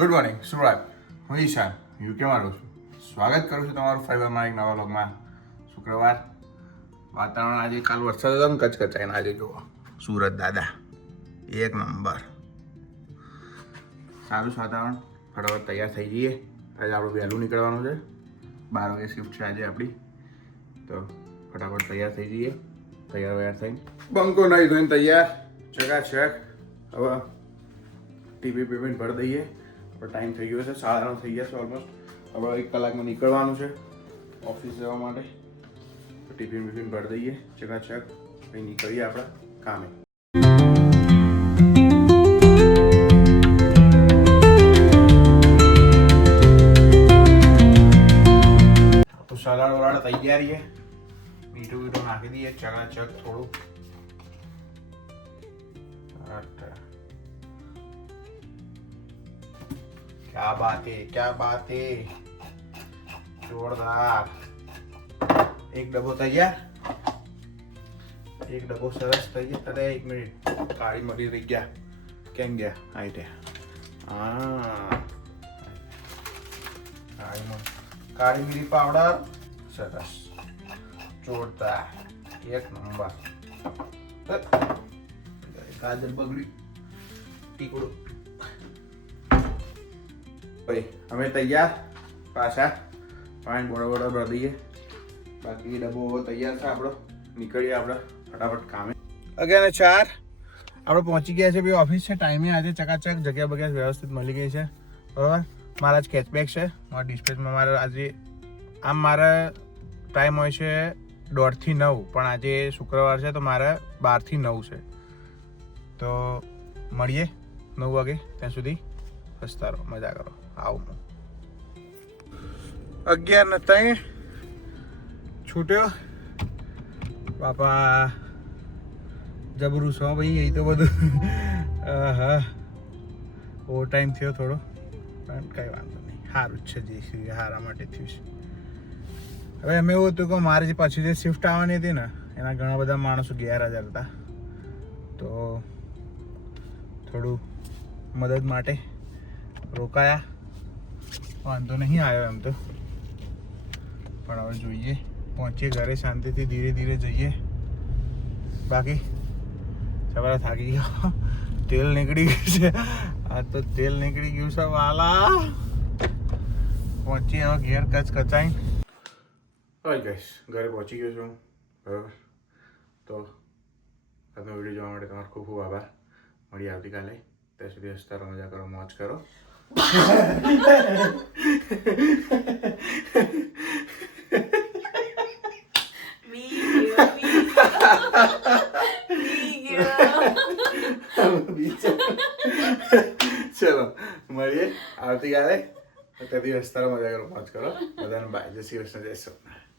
Good morning Surat. હું ઈશાન યુકેમાં રહું છું. સ્વાગત કરું છું તમારું ફરીવાર એક નવા વ્લોગમાં. શુક્રવાર, વાતાવરણ આજે કાલ વરસાદ હતો ને કચકચાઈને આજે જુઓ સુરત દાદા એક નંબર. સારું વાતાવરણ. ફટાફટ તૈયાર થઈ જઈએ. આજે આપણે વહેલું નીકળવાનું છે. 12 વાગે શિફ્ટ છે આજે આપણી. તો ફટાફટ તૈયાર થઈ જઈએ. તૈયાર થઈને બંકો નહીં ધોઈને તૈયાર ચકાચક. હવે ટીવી પેમેન્ટ ભરી દઈએ. ટાઈમ થઈ ગયો છે, 9:30 થઈ ગયા છે ઓલમોસ્ટ. હવે 1 કલાકમાં નીકળવાનું છે ઓફિસ જવા માટે. તો ટિફિન બિફિન ભરી દઈએ ચકાચક. પછી નીકળીએ આપણા કામે. તો સલાડ વલાડ તૈયાર છે. મીઠું વીઠું નાખી દઈએ ચકાચક થોડું. क्या बात है जोरदार. एक डब्बो तैयार. एक डब्बो सरस तैयार. अरे 1 मिनिट काળી મરી રહી ગયા. કેમ ગયા? આઈ કાળી મિરી પાવડર સરસ જોરદાર એક નંબર. ગાજર બગડી ટીકડું. ભાઈ અમે તૈયાર પાછા પાણી બરોબર ભરી દઈએ. બાકી ડબ્બો તૈયાર છે આપણો. નીકળીએ આપણે ફટાફટ કામે. 11:04 આપણે પહોંચી ગયા છે. ભાઈ ઓફિસ છે ટાઈમે આજે ચકાચક. જગ્યા બગ્યા વ્યવસ્થિત મળી ગઈ છે બરાબર. મારા જ કેચબેક છે મારા ડિસ્પેચમાં. મારે આજે આમ મારા ટાઈમ હોય છે 8:30 થી 9, પણ આજે શુક્રવાર છે તો મારે 12 થી 9 છે. તો મળીએ 9 વાગે. ત્યાં સુધી હસતા રહો, મજા કરો. આવું 11:03 છૂટ્યો બાપા. જબરું છો ભાઈ. એ તો બધું હા ઓવર ટાઈમ થયો થોડો, પણ કંઈ વાંધો નહીં. સારું જ છે જે સારા માટે થયું છે. હવે એમ એવું હતું કે મારે જે પાછી જે શિફ્ટ આવવાની હતી ને એના ઘણા બધા માણસો ગેરહાજર હતા. તો થોડું મદદ માટે રોકાયા. વાંધો નહીં આવ્યો એમ તો, પણ હવે જોઈએ પહોંચીએ ઘરે શાંતિથી. ધીરે ધીરે જઈએ. બાકી સવારે થાકી ગયો. તેલ નીકળી ગયું છે. આ તો તેલ નીકળી ગયું છે વાલા. પહોંચીએ હવે ઘેર કચકચાઈ. હવે ગાઈસ ઘરે પહોંચી ગયો છું બરાબર. તો આજનો વિડીયો જોવા માટે તમારો ખૂબ ખૂબ આભાર. મળીએ આવતીકાલે. ત્યાં સુધી હસતા રહો, મજા કરો, મોજ કરો. ચલો મળીએ આવતીકાલે. ત્યાંથી હસતા રહો, મજા કરો, મોજ કરો. બધાને બાય. જય શ્રી કૃષ્ણ, જય સોમનાથ.